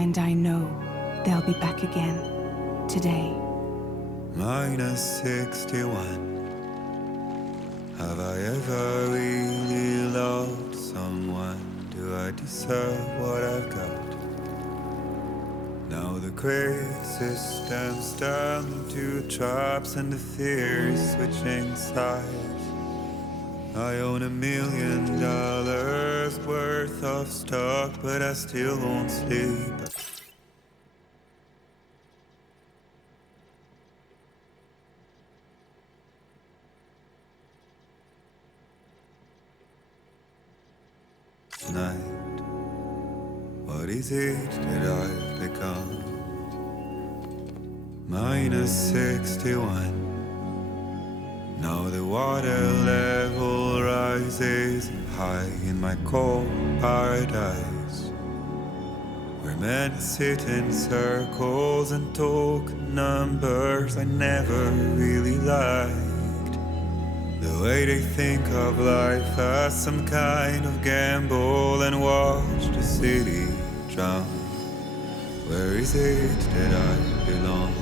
And I know they'll be back again today. -61. Have I ever really loved someone? Do I deserve what I've got? Now the crazy system's turned into traps and the fears switching sides. I own $1 million worth of stock, but I still won't sleep. Night, what is it that I've become? -61. Now the water level rises high in my cold paradise, where men sit in circles and talk numbers I never really liked. The way they think of life as some kind of gamble and watch the city drown. Where is it that I belong?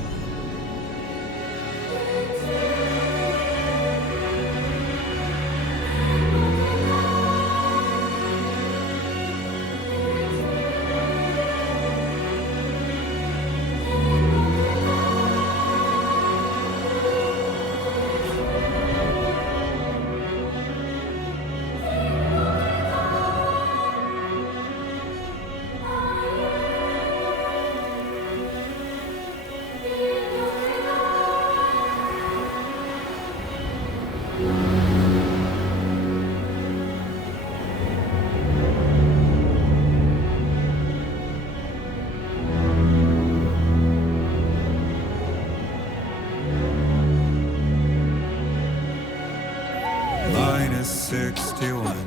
-61.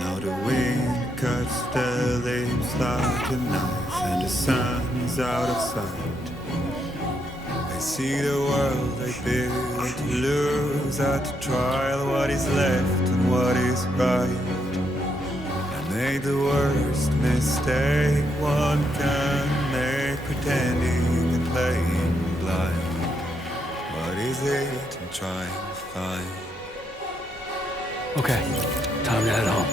Now the wind cuts the leaves like a knife, and the sun is out of sight. I see the world I built to lose at the trial, what is left and what is right. I made the worst mistake one can make, pretending and playing blind. What is it I'm trying to find? Okay, time to head home.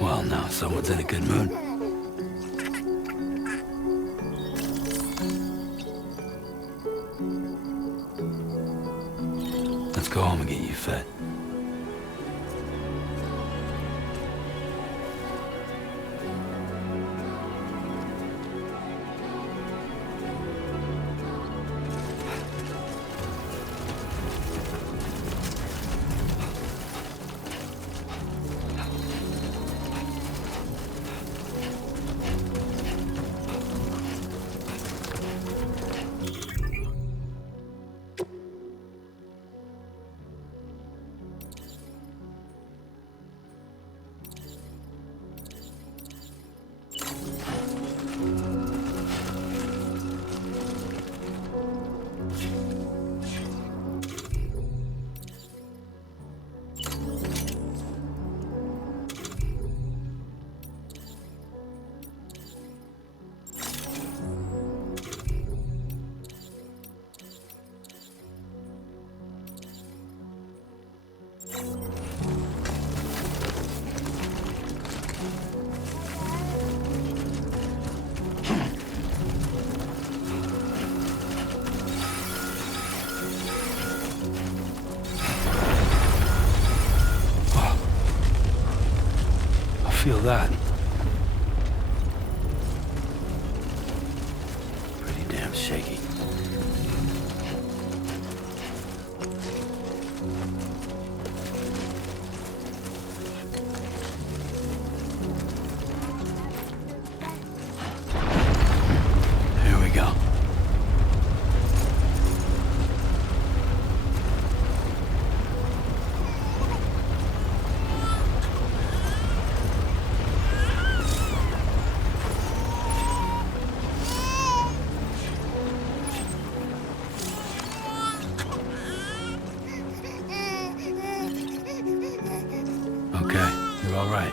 Well, now someone's in a good mood. Let's go home and get you fed. Feel that. Pretty damn shaky. Here we go. Okay, you're all right.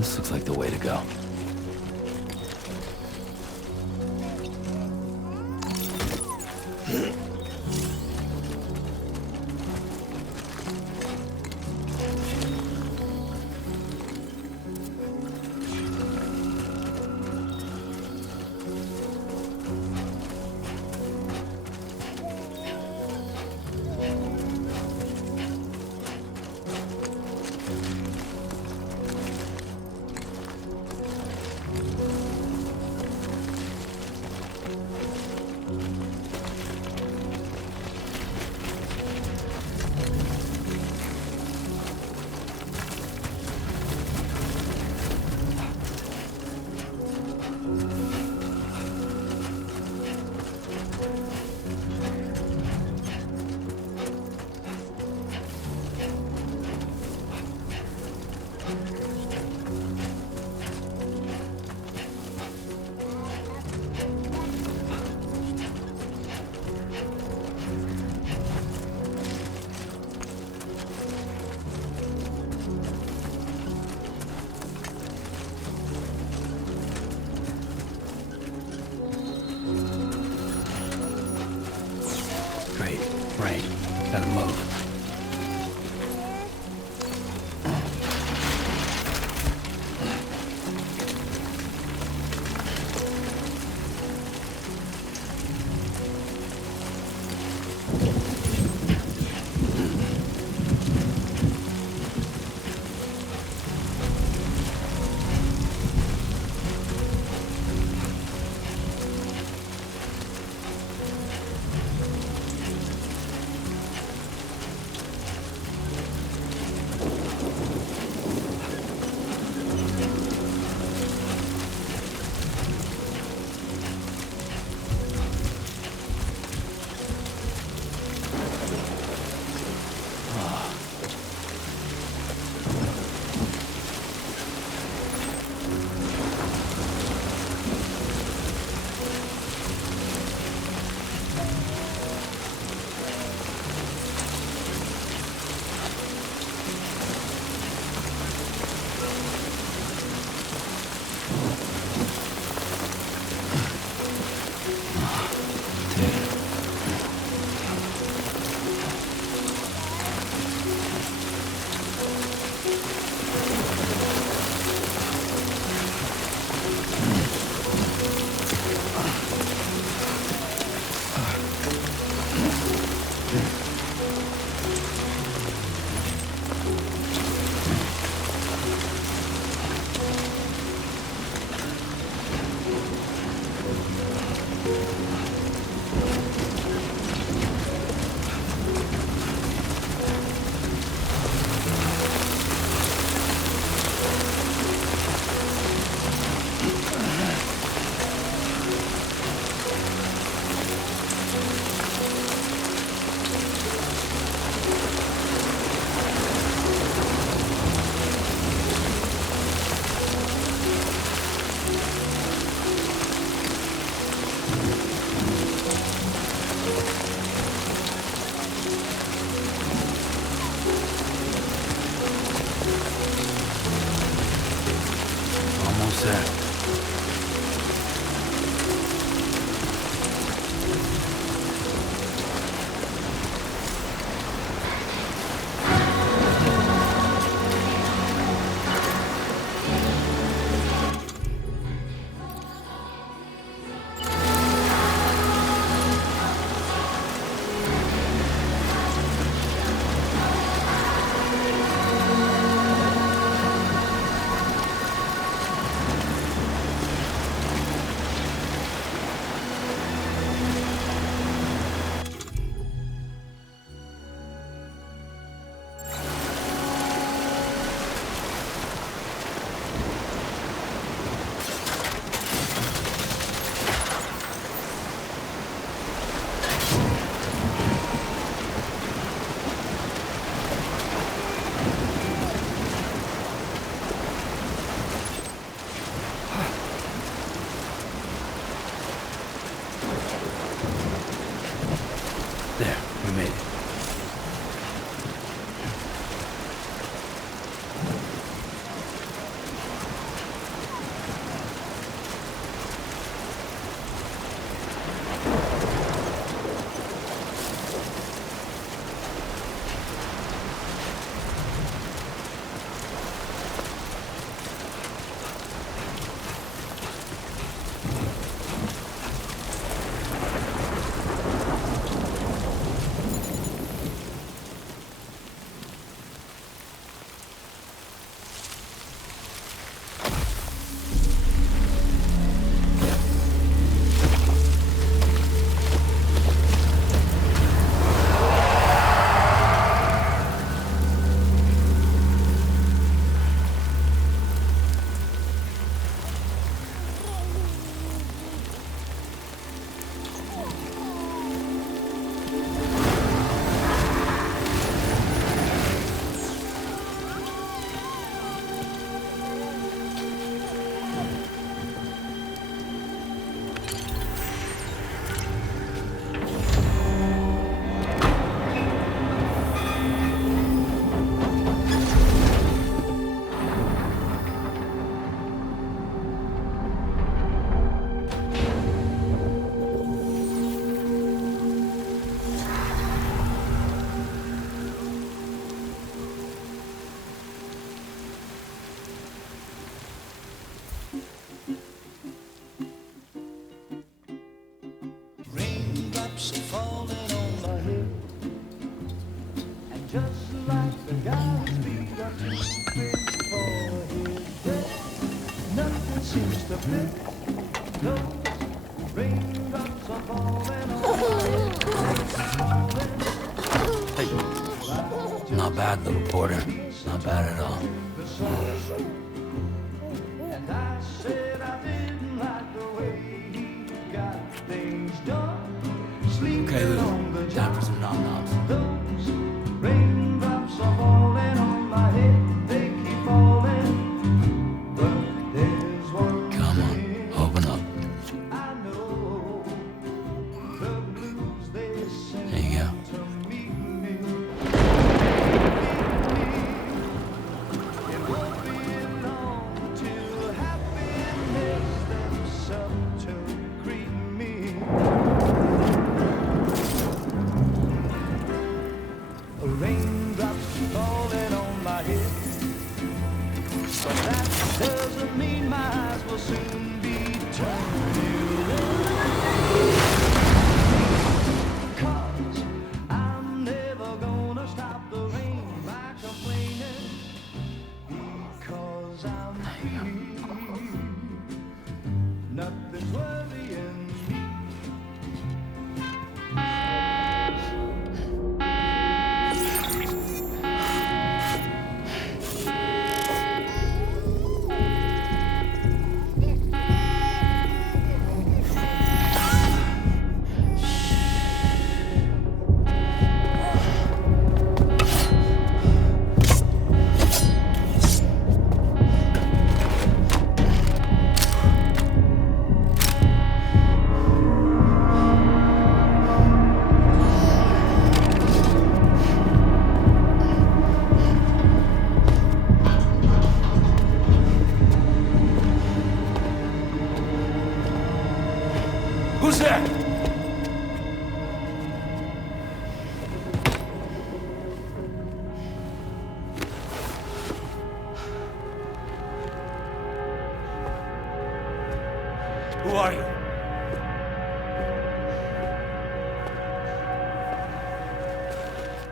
This looks like the way to go. just like the guy whose feet are too big for his bed. Nothing seems to fit. Those raindrops are falling on my head. Hey, not bad, little Porter. Not bad at all. And I said I didn't like the way he got things done. Okay, Sleeping Lou. on the Time job. for some nom-noms. Those raindrops are falling on my head. They keep falling. But there's one Come on, thing open up. I know. The blues they send There you go. to meet me. It won't be long till happiness steps up to greet me. Raindrops falling on my head, but that doesn't mean my eyes will soon be turning red. 'Cause I'm never gonna stop the rain by complaining, because I'm free. Nothing's worrying me. Who's there? Who are you?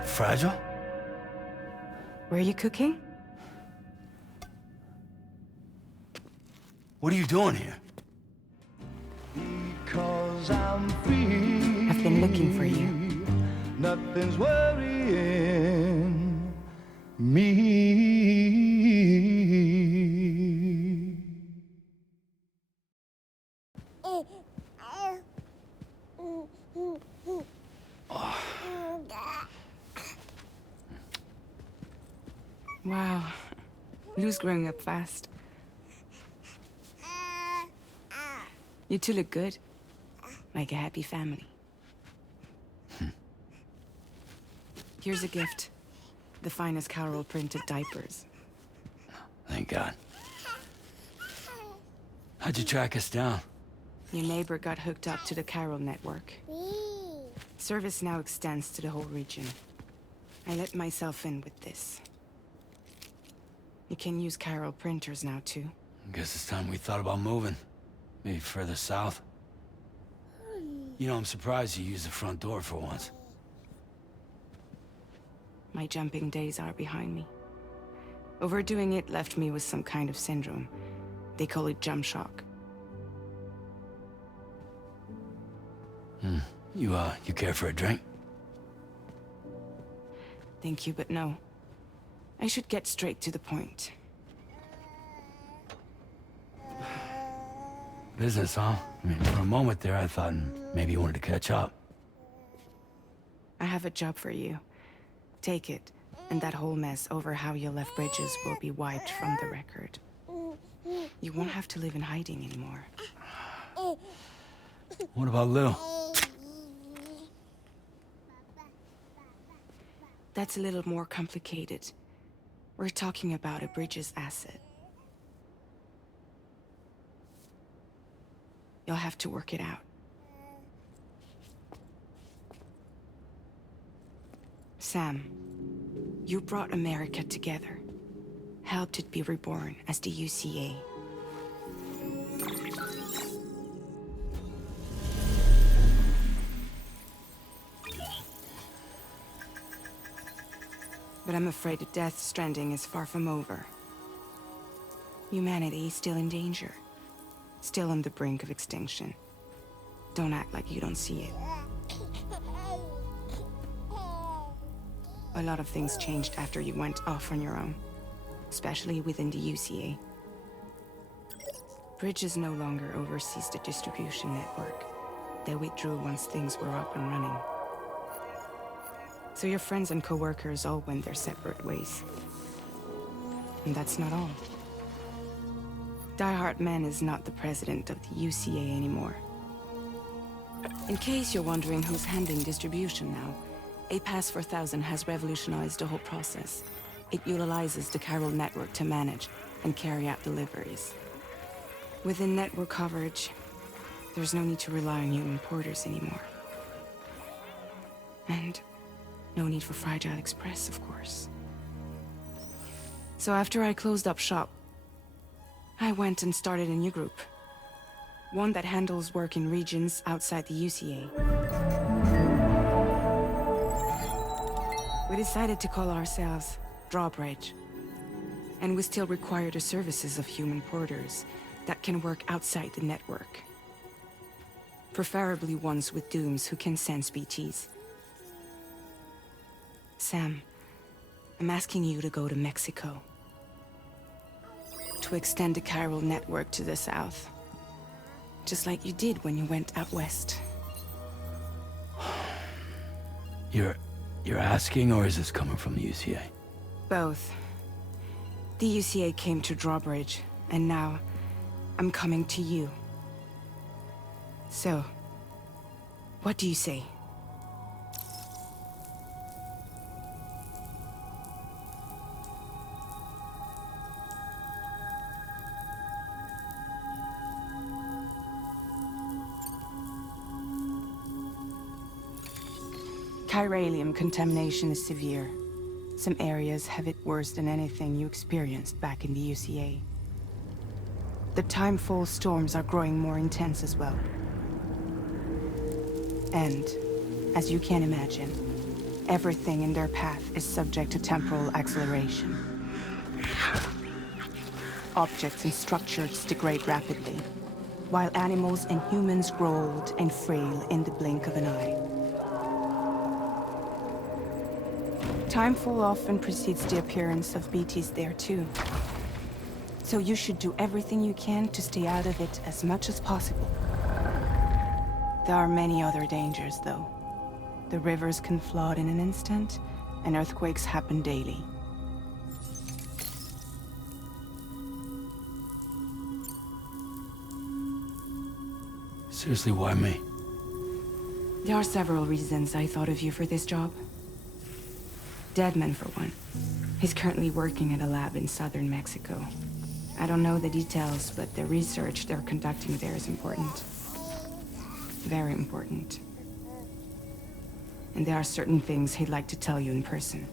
Fragile? Were you cooking? What are you doing here? Because I'm free. I've been looking for you. Nothing's worrying me. Wow. Lou's growing up fast. You two look good. Like a happy family. Here's a gift. The finest Carol printed diapers. Thank God. How'd you track us down? Your neighbor got hooked up to the Carol network. Service now extends to the whole region. I let myself in with this. You can use Carol printers now, too. Guess it's time we thought about moving. Maybe further south. You know, I'm surprised you used the front door for once. My jumping days are behind me. Overdoing it left me with some kind of syndrome. They call it jump shock. You care for a drink? Thank you, but no. I should get straight to the point. Business, huh? I mean, for a moment there, I thought maybe you wanted to catch up. I have a job for you. Take it, and that whole mess over how you left Bridges will be wiped from the record. You won't have to live in hiding anymore. What about Lou? That's a little more complicated. We're talking about a Bridges asset. You'll have to work it out. Sam, you brought America together. Helped it be reborn as the UCA. But I'm afraid that Death Stranding is far from over. Humanity is still in danger. Still on the brink of extinction. Don't act like you don't see it. A lot of things changed after you went off on your own. Especially within the UCA. Bridges no longer oversees the distribution network. They withdrew once things were up and running. So your friends and co-workers all went their separate ways. And that's not all. Die Hartman is not the president of the UCA anymore. In case you're wondering who's handling distribution now, A Pass 4000 has revolutionized the whole process. It utilizes the chiral network to manage and carry out deliveries. Within network coverage, there's no need to rely on human porters anymore. And no need for Fragile Express, of course. So after I closed up shop, I went and started a new group. One that handles work in regions outside the UCA. We decided to call ourselves Drawbridge. And we still require the services of human porters that can work outside the network. Preferably ones with dooms who can sense BTs. Sam, I'm asking you to go to Mexico. To extend the chiral network to the south. Just like you did when you went out west. You're asking, or is this coming from the UCA? Both. The UCA came to Drawbridge, and now I'm coming to you. So, what do you say? Chiralium contamination is severe. Some areas have it worse than anything you experienced back in the UCA. The timefall storms are growing more intense as well. And, as you can imagine, everything in their path is subject to temporal acceleration. Objects and structures degrade rapidly, while animals and humans grow old and frail in the blink of an eye. Timefall often precedes the appearance of BTs there too. So you should do everything you can to stay out of it as much as possible. There are many other dangers, though. The rivers can flood in an instant, and earthquakes happen daily. Seriously, why me? There are several reasons I thought of you for this job. Deadman, for one. He's currently working at a lab in southern Mexico. I don't know the details, but the research they're conducting there is important. Very important. And there are certain things he'd like to tell you in person.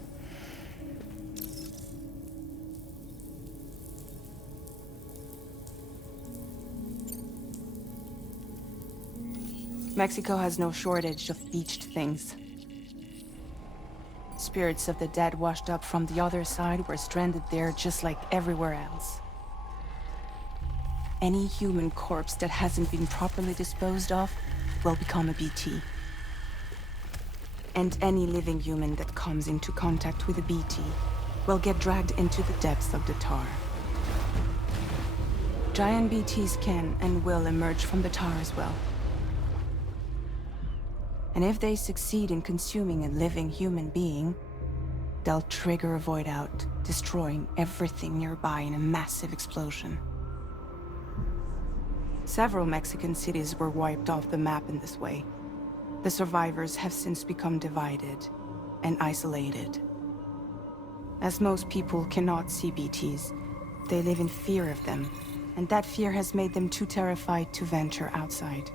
Mexico has no shortage of beached things. Spirits of the dead washed up from the other side were stranded there just like everywhere else. Any human corpse that hasn't been properly disposed of will become a BT. And any living human that comes into contact with a BT will get dragged into the depths of the tar. Giant BTs can and will emerge from the tar as well. And if they succeed in consuming a living human being, they'll trigger a void out, destroying everything nearby in a massive explosion. Several Mexican cities were wiped off the map in this way. The survivors have since become divided and isolated. As most people cannot see BTs, they live in fear of them, and that fear has made them too terrified to venture outside.